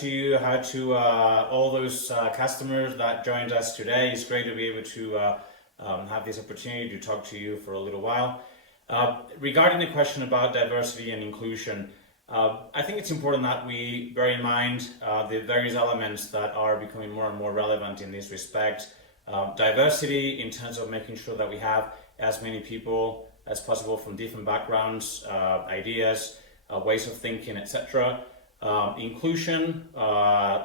to you, hi to all those customers that joined us today. It's great to be able to have this opportunity to talk to you for a little while. Regarding the question about diversity and inclusion, I think it's important that we bear in mind the various elements that are becoming more and more relevant in this respect. Diversity in terms of making sure that we have as many people as possible from different backgrounds, ideas, ways of thinking, etc. Inclusion,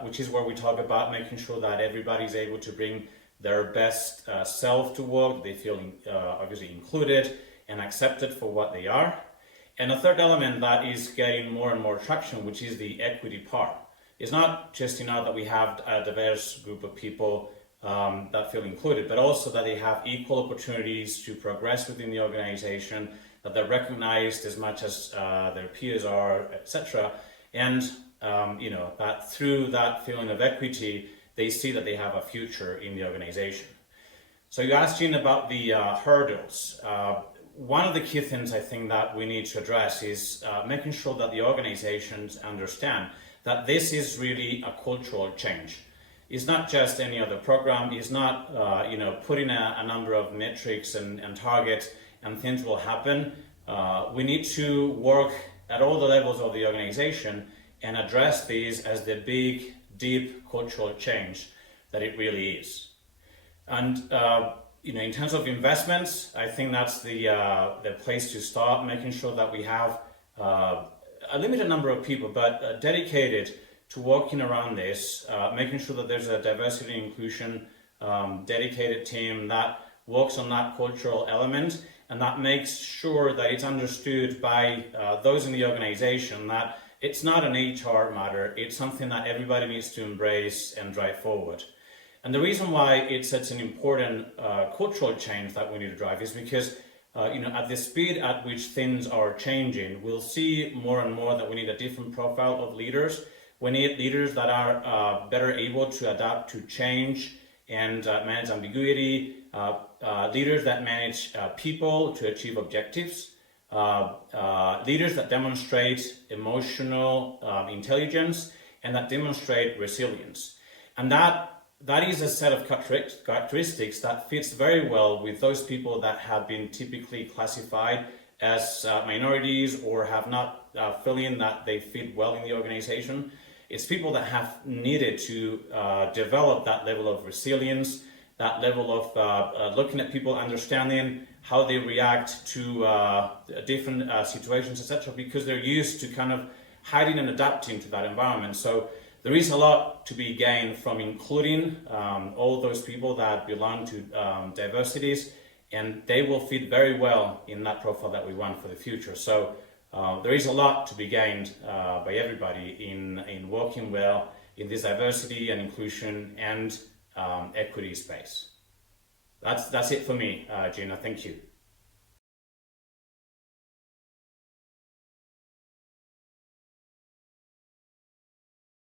which is where we talk about making sure that everybody is able to bring their best self to work. They feel obviously included and accepted for what they are. And a third element that is getting more and more traction, which is the equity part. It's not just that we have a diverse group of people that feel included, but also that they have equal opportunities to progress within the organization, that they're recognized as much as their peers are, etc. And that through that feeling of equity, they see that they have a future in the organization. So you asked, Jean, about the hurdles. One of the key things I think that we need to address is making sure that the organizations understand that this is really a cultural change. It's not just any other program. It's not putting a number of metrics and targets and things will happen. We need to work at all the levels of the organization and address these as the big, deep cultural change that it really is. And in terms of investments, I think that's the place to start, making sure that we have a limited number of people, but dedicated to working around this, making sure that there's a diversity and inclusion dedicated team that works on that cultural element and that makes sure that it's understood by those in the organization that it's not an HR matter, it's something that everybody needs to embrace and drive forward. And the reason why it's such an important cultural change that we need to drive is because at the speed at which things are changing, we'll see more and more that we need a different profile of leaders. We need leaders that are better able to adapt to change and manage ambiguity, leaders that manage people to achieve objectives, leaders that demonstrate emotional intelligence and that demonstrate resilience. And that is a set of characteristics that fits very well with those people that have been typically classified as minorities or have not feeling that they fit well in the organization. It's people that have needed to develop that level of resilience, that level of looking at people, understanding how they react to different situations, etc., because they're used to kind of hiding and adapting to that environment. So there is a lot to be gained from including all those people that belong to diversities, and they will fit very well in that profile that we want for the future. So there is a lot to be gained by everybody in working well in this diversity and inclusion and equity space. That's it for me, Gina. Thank you.